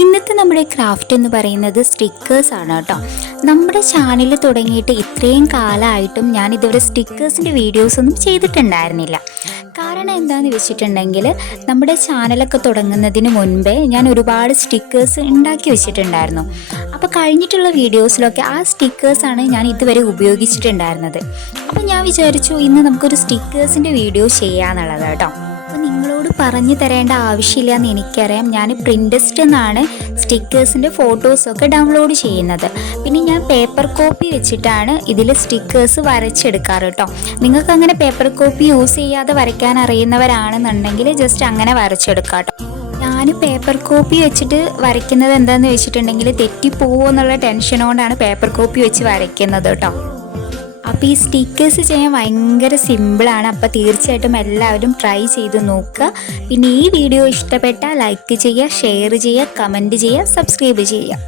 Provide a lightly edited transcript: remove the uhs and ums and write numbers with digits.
ഇന്നത്തെ നമ്മുടെ ക്രാഫ്റ്റ് എന്ന് പറയുന്നത് സ്റ്റിക്കേഴ്സ് ആണ് കേട്ടോ. നമ്മുടെ ചാനൽ തുടങ്ങിയിട്ട് ഇത്രയും കാലമായിട്ടും ഞാൻ ഇതുവരെ സ്റ്റിക്കേഴ്സിൻ്റെ വീഡിയോസ് ഒന്നും ചെയ്തിട്ടുണ്ടായിരുന്നില്ല. കാരണം എന്താണെന്ന് വെച്ചിട്ടുണ്ടെങ്കിൽ നമ്മുടെ ചാനലൊക്കെ തുടങ്ങുന്നതിന് മുൻപേ ഞാൻ ഒരുപാട് സ്റ്റിക്കേഴ്സ് ഉണ്ടാക്കി വെച്ചിട്ടുണ്ടായിരുന്നു. അപ്പോൾ കഴിഞ്ഞിട്ടുള്ള വീഡിയോസിലൊക്കെ ആ സ്റ്റിക്കേഴ്സാണ് ഞാൻ ഇതുവരെ ഉപയോഗിച്ചിട്ടുണ്ടായിരുന്നത്. അപ്പോൾ ഞാൻ വിചാരിച്ചു ഇന്ന് നമുക്കൊരു സ്റ്റിക്കേഴ്സിൻ്റെ വീഡിയോ ചെയ്യാമെന്നുള്ളത് കേട്ടോ. അപ്പോൾ നിങ്ങളോട് പറഞ്ഞു തരേണ്ട ആവശ്യമില്ല എന്ന് എനിക്കറിയാം. ഞാൻ പ്രിൻറ്റസ്റ്റ് എന്നാണ് സ്റ്റിക്കേഴ്സിൻ്റെ ഫോട്ടോസൊക്കെ ഡൗൺലോഡ് ചെയ്യുന്നത്. പിന്നെ ഞാൻ പേപ്പർ കോപ്പി വെച്ചിട്ടാണ് ഇതിൽ സ്റ്റിക്കേഴ്സ് വരച്ചെടുക്കാറ് കേട്ടോ. നിങ്ങൾക്ക് അങ്ങനെ പേപ്പർ കോപ്പി യൂസ് ചെയ്യാതെ വരയ്ക്കാൻ അറിയുന്നവരാണെന്നുണ്ടെങ്കിൽ ജസ്റ്റ് അങ്ങനെ വരച്ചെടുക്കാം കേട്ടോ. ഞാൻ പേപ്പർ കോപ്പി വെച്ചിട്ട് വരയ്ക്കുന്നത് എന്താണെന്ന് വെച്ചിട്ടുണ്ടെങ്കിൽ തെറ്റിപ്പോവോ എന്നുള്ള ടെൻഷൻ കൊണ്ടാണ് പേപ്പർ കോപ്പി വെച്ച് വരയ്ക്കുന്നത് കേട്ടോ. അപ്പോൾ ഈ സ്റ്റിക്കേഴ്സ് ചെയ്യാൻ ഭയങ്കര സിമ്പിളാണ്. അപ്പോൾ തീർച്ചയായിട്ടും എല്ലാവരും ട്രൈ ചെയ്ത് നോക്കുക. പിന്നെ ഈ വീഡിയോ ഇഷ്ടപ്പെട്ടാൽ ലൈക്ക് ചെയ്യുക, ഷെയർ ചെയ്യുക, കമൻറ്റ് ചെയ്യുക, സബ്സ്ക്രൈബ് ചെയ്യുക.